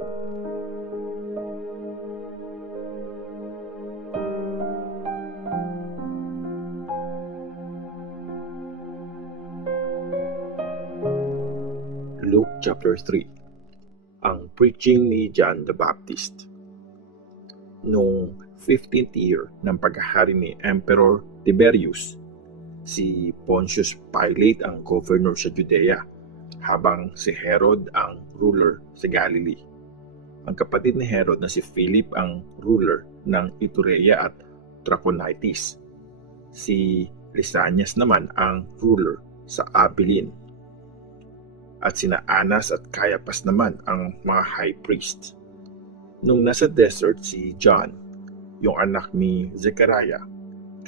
Luke chapter 3. Ang preaching ni John the Baptist. Noong 15th year ng paghahari ni Emperor Tiberius, si Pontius Pilate ang governor sa Judea, habang si Herod ang ruler sa Galilee. Ang kapatid ni Herod na si Philip ang ruler ng Iturea at Trachonitis. Si Lysanias naman ang ruler sa Abilene. At sina Anas at Caiaphas naman ang mga high priest. Nung nasa desert si John, yung anak ni Zechariah,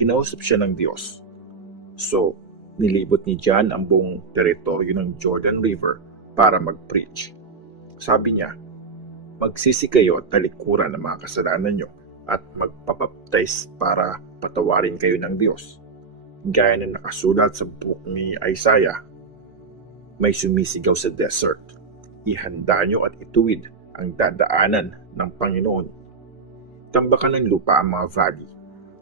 kinausap siya ng Diyos. So, nilibot ni John ang buong teritoryo ng Jordan River para mag-preach. Sabi niya, magsisi kayo at talikuran ang mga kasalanan nyo at magpabaptize para patawarin kayo ng Diyos. Gaya na nakasulat sa book ni Isaiah, may sumisigaw sa desert, ihanda nyo at ituwid ang dadaanan ng Panginoon. Tambakan ng lupa ang mga valley,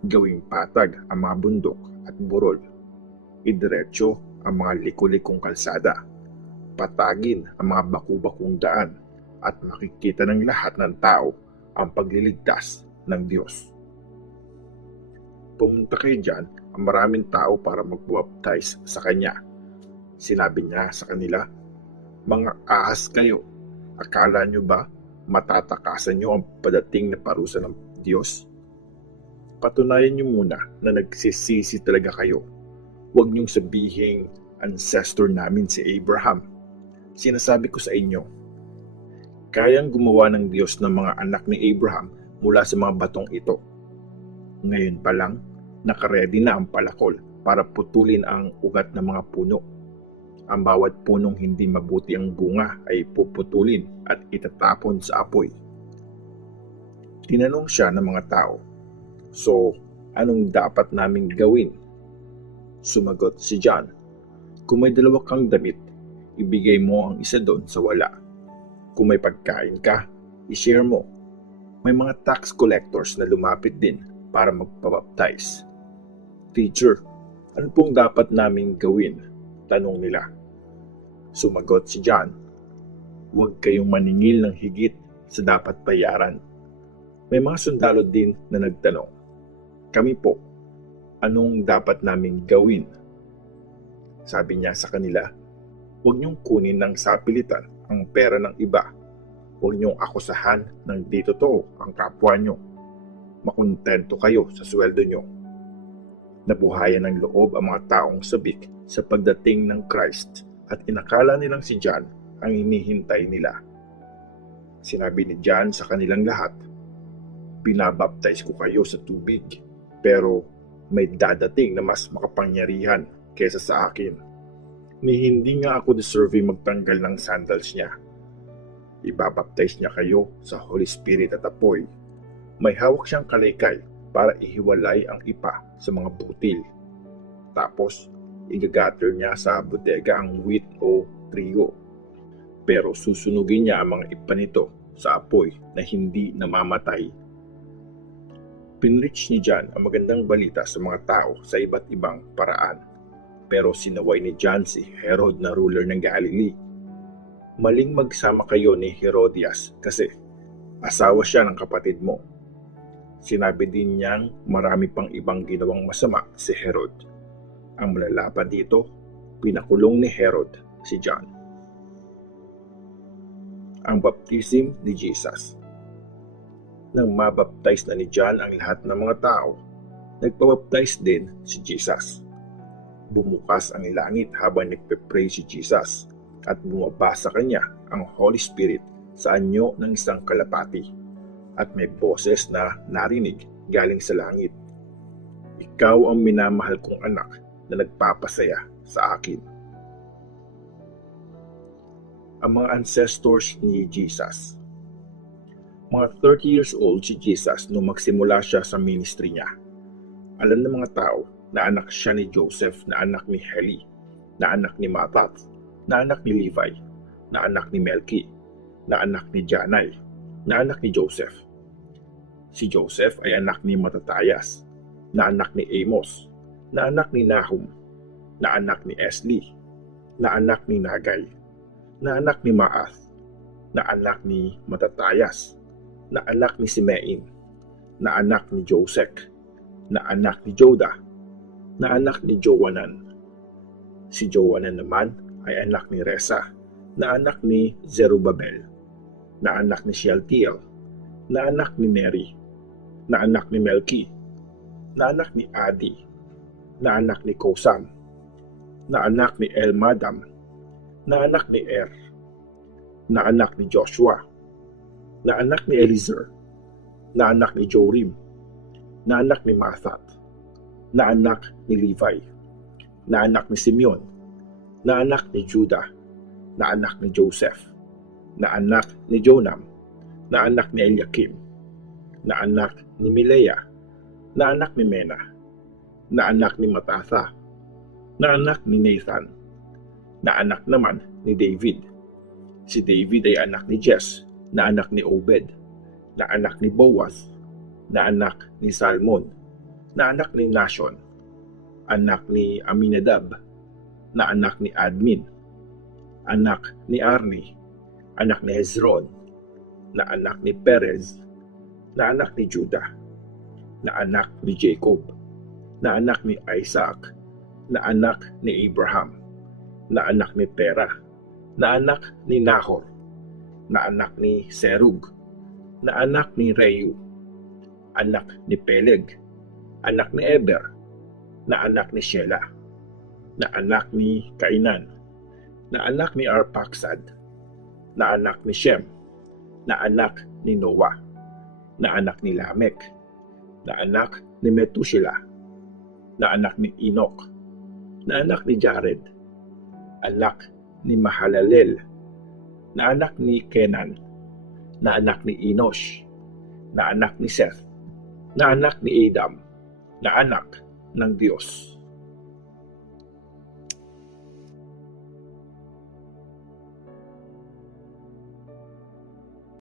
gawing patag ang mga bundok at burol. Idiretso ang mga liku-likong kalsada, patagin ang mga baku-bakung daan, at makikita ng lahat ng tao ang pagliligtas ng Diyos. Pumunta kayo dyan ang maraming tao para mag-baptize sa Kanya. Sinabi niya sa kanila, mga ahas kayo, akala nyo ba matatakasan nyo ang padating na parusa ng Diyos? Patunayan nyo muna na nagsisisi talaga kayo. Huwag nyong sabihing ancestor namin si Abraham. Sinasabi ko sa inyo, kayang gumawa ng Diyos ng mga anak ni Abraham mula sa mga batong ito. Ngayon pa lang, nakaredy na ang palakol para putulin ang ugat ng mga puno. Ang bawat punong hindi mabuti ang bunga ay puputulin at itatapon sa apoy. Tinanong siya ng mga tao, so anong dapat naming gawin? Sumagot si John, kung may 2 kang damit, ibigay mo ang isa doon sa wala. Kung may pagkain ka, i-share mo. May mga tax collectors na lumapit din para magpabaptize. Teacher, ano pong dapat naming gawin? Tanong nila. Sumagot si John, huwag kayong maningil ng higit sa dapat bayaran. May mga sundalo din na nagtanong, kami po, anong dapat naming gawin? Sabi niya sa kanila, huwag niyong kunin ng sapilitan ang pera ng iba. Huwag niyong akusahan ng di totoo ang kapwa niyo. Makontento kayo sa sweldo niyo. Nabuhayan ng loob ang mga taong sabik sa pagdating ng Christ at inakala nilang si John ang hinihintay nila. Sinabi ni John sa kanilang lahat, pinabaptize ko kayo sa tubig, pero may dadating na mas makapangyarihan kaysa sa akin. Ni hindi nga ako deserving magtanggal ng sandals niya. Ibabaptize niya kayo sa Holy Spirit at apoy. May hawak siyang kalaykay para ihiwalay ang ipa sa mga butil. Tapos, igagather niya sa bodega ang wheat o trigo. Pero susunugin niya ang mga ipa nito sa apoy na hindi namamatay. Pinreach ni John ang magandang balita sa mga tao sa iba't ibang paraan. Pero sinaway ni John si Herod na ruler ng Galilee. Maling magsama kayo ni Herodias kasi asawa siya ng kapatid mo. Sinabi din niyang marami pang ibang ginawang masama si Herod. Ang malala pa dito, pinakulong ni Herod si John. Ang baptism ni Jesus. Nang mabaptize na ni John ang lahat ng mga tao, nagpabaptize din si Jesus. Bumukas ang langit habang nagpe-pray si Jesus at bumaba sa kanya ang Holy Spirit sa anyo ng isang kalapati at may boses na narinig galing sa langit. Ikaw ang minamahal kong anak na nagpapasaya sa akin. Ang mga ancestors ni Jesus. Mga 30 years old si Jesus nung magsimula siya sa ministry niya. Alam ng mga tao na anak siya ni Joseph, na anak ni Heli, na anak ni Matat, na anak ni Levi, na anak ni Melki, na anak ni Janai, na anak ni Joseph. Si Joseph ay anak ni Matatayas, na anak ni Amos, na anak ni Nahum, na anak ni Esli, na anak ni Nagay, na anak ni Maath, na anak ni Matatayas, na anak ni Simein, na anak ni Josek, na anak ni Joda, na anak ni Joanan. Si Joanan naman ay anak ni Resa, na anak ni Zerubabel, na anak ni Shealtiel, na anak ni Neri, na anak ni Melki, na anak ni Adi, na anak ni Kosam, na anak ni Elmadam, na anak ni Er, na anak ni Joshua, na anak ni Eliezer, na anak ni Jorim, na anak ni Mathat, na anak ni Levi, na anak ni Simeon, na anak ni Judah, na anak ni Joseph, na anak ni Jonam, na anak ni Eliakim, na anak ni Milea, na anak ni Mena, na anak ni Matatha, na anak ni Nathan, na anak naman ni David. Si David ay anak ni Jess, na anak ni Obed, na anak ni Boaz, na anak ni Salmon, na anak ni Nashon, anak ni Aminadab, na anak ni Admin, anak ni Arni, anak ni Hezron, na anak ni Perez, na anak ni Judah, na anak ni Jacob, na anak ni Isaac, na anak ni Abraham, na anak ni Terah, na anak ni Nahor, na anak ni Serug, na anak ni Reu, anak ni Peleg, anak ni Eber, na anak ni Shelah, na anak ni Kainan, na anak ni Arpaksad, na anak ni Shem, na anak ni Noah, na anak ni Lamek, na anak ni Metushilah, na anak ni Enoch, na anak ni Jared, anak ni Mahalalel, na anak ni Kenan, na anak ni Enosh, na anak ni Seth, na anak ni Adam, na anak ng Diyos.